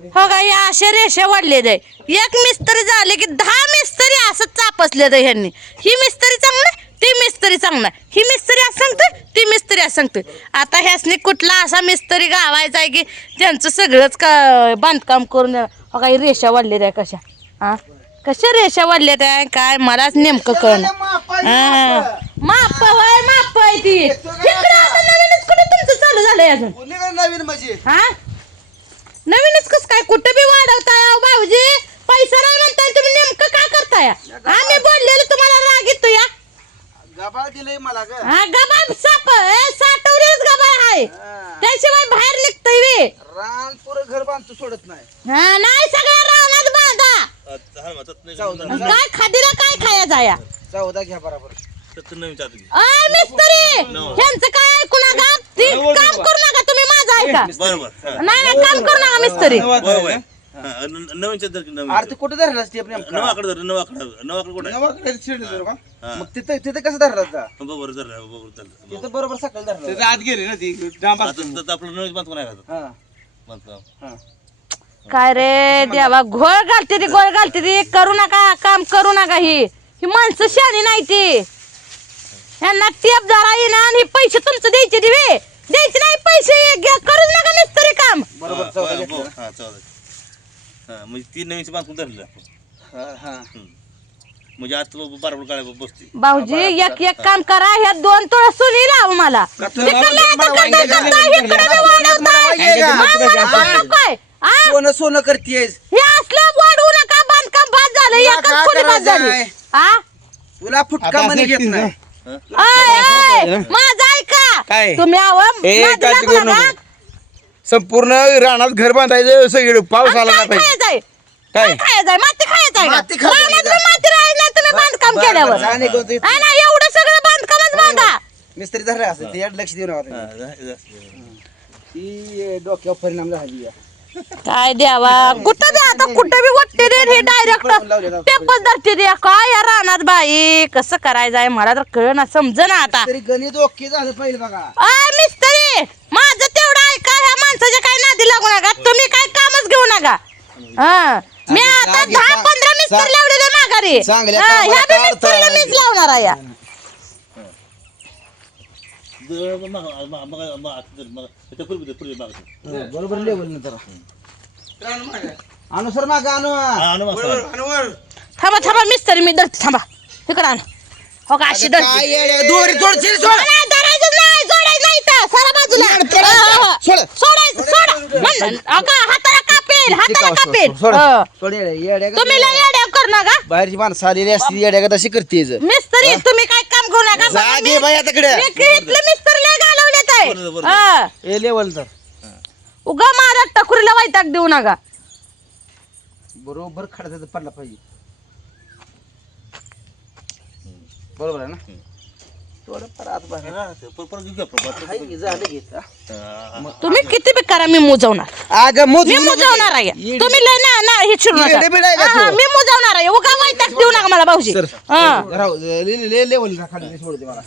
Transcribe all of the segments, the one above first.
हो का? या अशा रेषा वाढले जाय एक मिस्त्री झाले की दहा मिस्त्री असं चापसले जाय ह्यांनी. ही मिस्त्री चांगलं ती मिस्त्री चांगला. ही मिस्त्री असं सांगतोय ती मिस्त्री असं सांगतोय आता ह्यासनी कुठला असा मिस्त्री गावायचा आहे की त्यांचं सगळंच का बांधकाम करून हो काही रेषा वाढले जाय कशा? हा कशा रेषा वाढल्या त्या? काय मलाच नेमकं कळलं. हा. माप. माप आहे ती. तुमचं चालू झालंय अजून? नवीन म्हणजे? हा? नवीनच कस काय? कुठं बी वाढवता? भाऊजी पैसा नाही म्हणताय तुम्ही नेमकं काय करताय? आम्ही बोललेलो तुम्हाला राग येतो या. गबाळ दिलंय मला ग. हा गबाब साप ए, साठवलेच गबाळ आहे. त्याशिवाय बाहेर निघतोय वे रान पुरं घर बांधतो सोडत नाही. हा नाही सगळ्या रानात बांधा. चौदा काय खादीला काय खाया जाया? चौदा घ्या बरोबर. अय मिस्त्री! ह्यांचं काय ऐकू नका? ती काम करू नका तुम्ही माझं ऐका. बरोबर नाही नाही काम करू नका मिस्त्री. बरोबर नवीन चंद्र नवीन अरे ते कुठे धरला स्टेप नेमका? नवाकडे धर नवाकडे नवाकडे कुठे नवाकडे शिरलं जरा का? हा. मग तिथं तिथं कसं धरला होता? बरोबर धर बरोबर धर तिथं बरोबर सकाळी धरला होता. आत गेली ना ती डांब आता तर आपलं नवीन बांधकाम नाही का? हा. बांधकाम. हा. काय रे देवा घोळ घालते ती गोळ घालते ती. करू नका काम करू नका ही. ही माणसं शानी नाही ती. यांना टेप जरा येईना आणि हे पैसे तुमचं द्यायचे दिवे. द्यायचे नाही पैसे घ्या, करूच नका मिस्त्री काम. बरोबर हा, चौदा हा, घेतलं. हा, हा, चौदा. हा म्हणजे ती नवीनची बांधकाम धरलं आपण हा. हा. म्हणजे बसते भाऊजी एक एक काम करा ह्या दोन तोळा सुनी लाव मला. तिकडलं आता करता करता इकडं बी वाढवताय. मला बोलू नकोय. आ? सोनं सोनं करतेस हे असलं वाढवू नका बांधकाम बाद झालं तुला एकाच काय खोली बाद करायचं झाली. आहे? तुला फुटका म्हणे घेत नाही. ऐका? तुम्ही आव ए, काळजी करू नका. संपूर्ण रानात घर बांधायचं सगळं पाऊस आला काय नाही पाहिजे खायचंय काय? काय खायचंय माती खायचंय माती का? खायचंय रानात का? बी माती राहील नाही तुम्ही बांधकाम बरं, केल्यावर बरं, आणि कोणतं- आहे ना एवढं सगळं बांधकामच बांधा मिस्त्री धरला असं ते लक्ष देऊ नका हा, तुम्ही. जा- जा- ती डोक्यावर परिणाम झाली आहे. काय द्यावा कुठं द्या आता कुठं बी वाटते रे हे डायरेक्ट पेपर धरते द्या काय या रानात बाई? कसं करायचं आहे? मला तर कळ ना समज ना आता. तरी गणित ओके झालं पाहिजे बघा. मिस्त्री माझं तेवढं ऐका ह्या माणसाच्या काय नादी लागू नका. तुम्ही काय कामच घेऊ नका. हा मी आता दहा पंधरा मिस्त्री चा- लावलेले माघारी. ह्या बी मिस्त्रीला? मीच लावणार आहे या. जा- मग- मग- मग- मग- मग- आता धर, मग- त्याच्या पूर्वी धर, पूर्वी मागं. बरोबर लेवल आणू सर माग आणू हा. थांबा मी धरते थांबा इकडं आण हो का अशी धरते काय येड्या, दोरी जोडशील सोड नाही, धरायचं नाही जोडायचं नाही इथं. सरा बाजूला हो, हो. सोड. सोडायचं सोड म्हण- हो का हाताला कापेल हाताला कापेल सोड हो. सोड येड्या, येड्या का तुम्ही लय येड्या कर नका बाहेरची माणसं आलेली असते येड्या का तशी करतेस मिस्त्री तुम्ही काय नका मिस्त्री लय घालवलेत बरोबर, आहे. बरोबर. हा. ए लेवल तर. उगा माझ्या टकुरीला वैताग देऊ नका. बरोबर खडा पडला पाहिजे. बरोबर आहे ना? आत बाहेर. हाय की, झालं तुम्ही किती बी करा मी मुजवणार? अगं मोज मी मुजवणार आहे. तुम्ही लय ना ना हे नका. येडे बिडे आहे का हा, हा, तू? मी मुजवणार आहे. उगा वैताग देऊ नका मला भाऊजी. हा. राहू लेवल खाली सोड दे मला.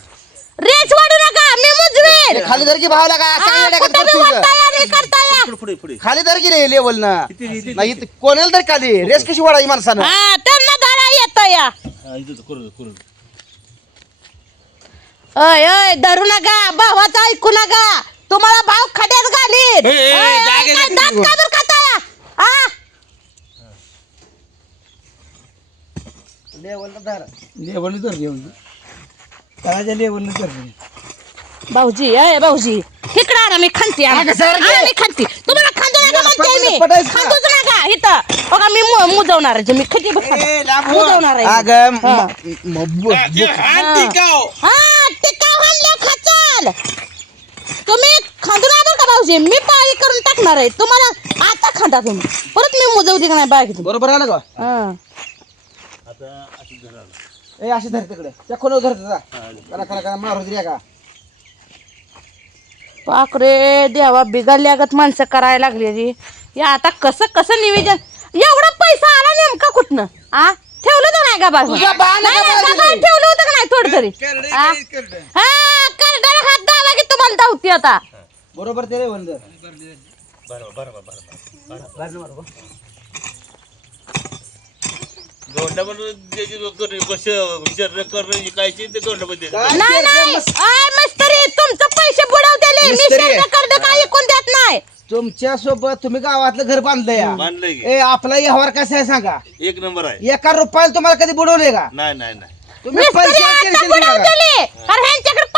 रेच वाढू नका. मी मुजवेल. खाली धर की भावला का? असं हा, येड्या का कुठं बी करतोय ग? वाटताय आणि करताय पुढे पुढे पुढे. खाली धर की रे लेवल ना नाही इथं कोणाला तर खाली? रेस कशी वाढायची माणसानं? हा त्यांना धडा येत या. हा, इथं करू करू. अय अय धरू नका. भावाचं ऐकू नका. तुम्हाला भाव खड्यात घालीन ए, ए, अय, अय, जागे काय जागे दात तू. का बरं खाताय? हा लेवल धर. लेवल धर घेऊन. तळाच्या लेवल धर भाऊजी अय भाऊजी. इकडे आणा मी खांती आणा. आणा, मी खांती. तुम्हाला खांदू नका म्हणते मी. पटायचं. खांदूच नका. इथं. बघा मी मु- मुजवणार आहे मी खिती मुजवणार आहे अगं हा. म- म- बु- हा. टिकाव हाणल्या तुम्ही खांदू नका बरं का भाऊजी. मी पाळी करून टाकणार आहे. तुम्हाला आता खांदा तुम्ही. परत मी मुजवते का नाही बाकी बरोबर आलं का? हा. आता अशी धर आलं. ए अशी धर तिकडे. त्या कोणावर धरत जा. करा करा करा. मारू का? पाकरे देवा बिघडल्यागत माणसं करायला लागली ती. या आता कसं कसं निवेदन? एवढा पैसा आला नेमका कुठनं? आ? ठेवलं तर नाही का तुझ्या बाळाला बाळा ठेवलं होतं का नाही? थोडं तरी? हा. हात दावा की तुम्हाला धावती आता? बरोबर ते लेवल धर बरं बरं बरं बरं बरं बाहेर मारू बा. दोंडा पण त्याची कर कसं विचार करणं शिकायची ते दोंडा पण द्यायचं. काय नाही शेरडे नाही. मस- आय मिस्त्री तुमचं पैसे बुडवतेले मी मिस्त्री. आहे. शेरडं करडं काय ऐकून देत नाही. तुमच्यासोबत तुम्ही गावातलं घर बांधलं या. बांधलंय की. ए आपला व्यवहार कसा आहे सांगा. एक नंबर आहे. एका रुपयाला तुम्हाला कधी बुडवले का? नाही नाही नाही. तुम्ही मिस्त्री पैसे आता टेन्शन घेऊ नका. बुडवतेले कारण ह्यांच्याकडे पैसा नाही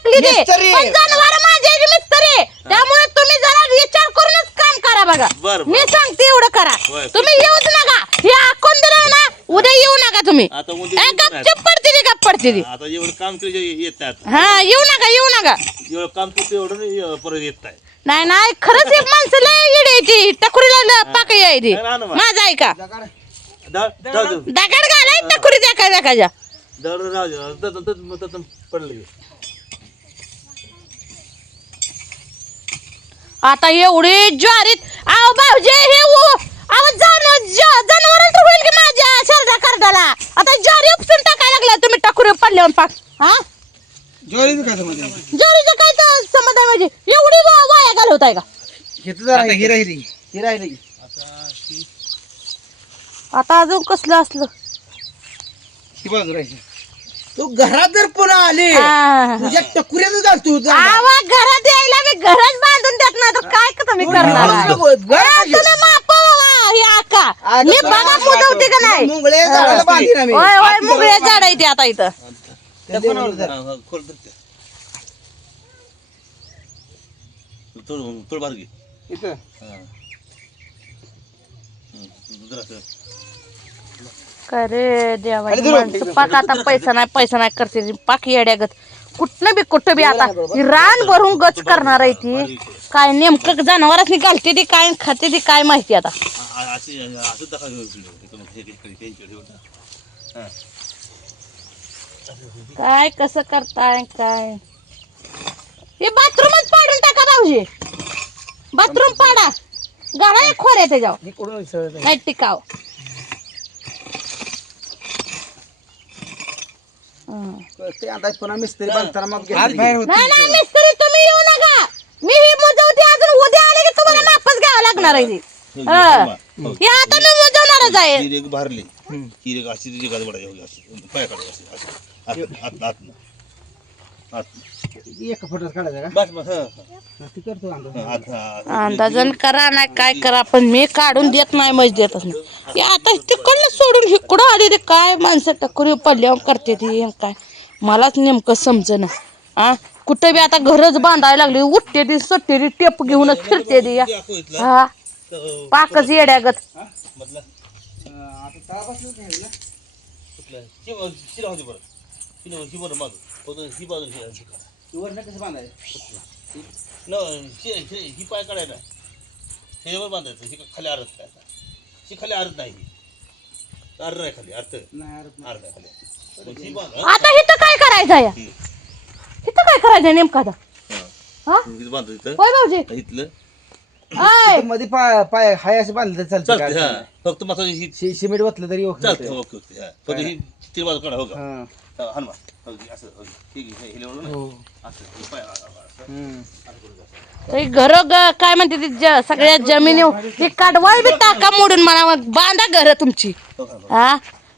दे मिस्त्री. पण जनावर माझे आहे मिस्त्री त्यामुळे तुम्ही जरा विचार करूनच काम करा बघा बरं, बरं. मी सांगते एवढं करा. तुम्ही येऊच नका हे आखून दिलं ना उद्या येऊ नका तुम्ही आता उद्या ए, येऊच नाही. गपचूप पडते ती गप पडते ती आता एवढं काम केलं येत नाही आता हा येऊ नका येऊ नका एवढं काम एवढं नाही, अं, परत येत नाही नाही नाही खरंच एक माणसं लय येड्याची टकुरीला पाक यायची नाही, नाही, नाही. माझा ऐका. दळ- दळ- दळ- दगड घालाय टकुरी द्या दाखायच्या दळ राहू दे. द- द- द- द- द- पडलं की. आता एवढी ज्वारीत. आव भाऊजे हे उ- आव जान जनावर होईल की माझ्या शरदा करडाला? आता ज्वारी उपसून टाकायला लागला तुम्ही टकुरी पडल्यावर पाक. हा? ज्वारीचं काय समजलं? ज्वारीचं काय तर समज आहे म्हणजे? एवढी वा- वाया घालवताय का? घेतो जरा हिरा हिरी हिरा हिरी आता अजून कसलं असलं? ही बाजू राहायची तू घरात जर पुन्हा आली हा. तुझ्या टकुऱ्यातच घालतो तू आवा घरात यायला मी घरच बांधून देत नाही तर काय का तुम्ही करणार आहे? घर हा, तुम्ही माप हे आका मी बघा का नाही मुंगळे झाडाला बांधीन आम्ही होय होय मुगळे झाड आहे ते आता इथं त्या कोणावर जरा. हा, हा, खोल धर ते. थोडं थोडं बाहेर घे इथं. हा. हं, जरासं. काय रे देवा. माणसं पाक आता पैसा नाही पैसा नाही करते पाक येड्यागत कुठनं बी कुठं बी आता. ही रान भरून गच करणार आहे ती. काय नेमकं जनावरांनी घालते ती काय खाते ती काय माहिती आता. काय कसं करताय काय? हे बाथरूमच पाडून टाका भाऊजी. बाथरूम पाडा. गाडा एक खोऱ्या त्याच्यावर नाही टिकाव. ते आता पुन्हा मिस्त्री बांधताना मग. नाही नाही मिस्त्री तुम्ही येऊ नका. मी ही मुजवते अजून. उद्या आले की तुम्हाला नापच घ्यावं लागणार आहे. ती. हं. हो. हे आता मी मुजवणारच आहे. ही भरली. ही. रेग अशी रेग वाढायची होती, अशी. पाय काढायची अशी. अशी आत आत आत आत एक फोटो काढायचा का? बस बस ती करतो अंदाज. आत आत अंदाजन करा नाही काय करा पण मी काढून देत नाही मज देतच नाही. हे आता तिकडलं सोडून इकडं आली रे काय माणसं टकुरी पडल्यावर करते ती काय? मलाच नेमकं समजेना आ? कुठं बी आता घरच बांधायला लागली उठते ती सट्टे ती टेप घेऊनच फिरते ती या. हा? पाकच येड्यागत आता ना? कुठलं? दे बरं. फक्त ही बाजू ही ही करा. ती वरनं कसं बांधायचं? न ही ही- ही पाय काढायला. ह्याच्यावर बांधायचं. ही खाली आरत काय ही खाली आरत नाही ही. अर्ध आहे खाली अर्थ अर्ध आहे खाली. मग ही आता इथं काय करायचं या इथं काय करायचं नेमकं आता? हा. इथं भाऊजी? इथलं. मध्ये पाय पाय हाय असे बांधलं तर चालतं हा. फक्त माझं ही शि- सिमेंट वतलं तरी ओके चालतं. ओके ओके हा. फक्त ही तीन बाजू काढा हो का? हं. हा, हनुमान हो, ही असं हो, ही घे, हे लेवलं ना हो. असं हे पाय असं, असं. हं. घर काय म्हणते ती ज- सगळ्या जमिनी हे काढवाय बी टाका मोडून मला बांधा घर तुमची हो? हा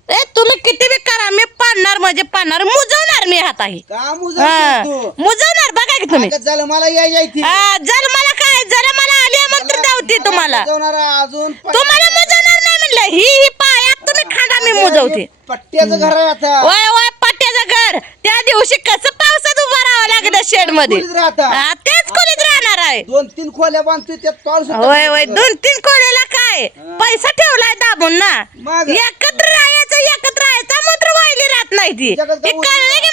ए तुम्ही किती बी करा मी पाडणार म्हणजे पाडणार मुजवणार मी हाताही का मुजत हा तू? मुजवणार बघा की तुम्ही झालं मला या यायची हा, जर मला काय जर मला आली मंत्र धावते तुम्हाला अजून तुम्हाला मुजवणार नाही म्हणलं ही ही पायात तुम्ही खांदा मी मुजवते पट्ट्याचं घर आहे आता वय वय पट्ट्याचं घर त्या दिवशी कसं पावसात उभं राहावं लागलं शेडमध्ये? खोलीत राहता. हा, तेच खोलीत राहणार आहे. दोन तीन खोल्या बांधतोय त्यात पाऊस होता. होय होय दोन तीन कोण्याला काय? पैसा ठेवलाय दाबून ना. मग? एकत्र राहायचं एकत्र राहायचं मात्र वाहिली राहत नाही ती. जगात हे कळलं की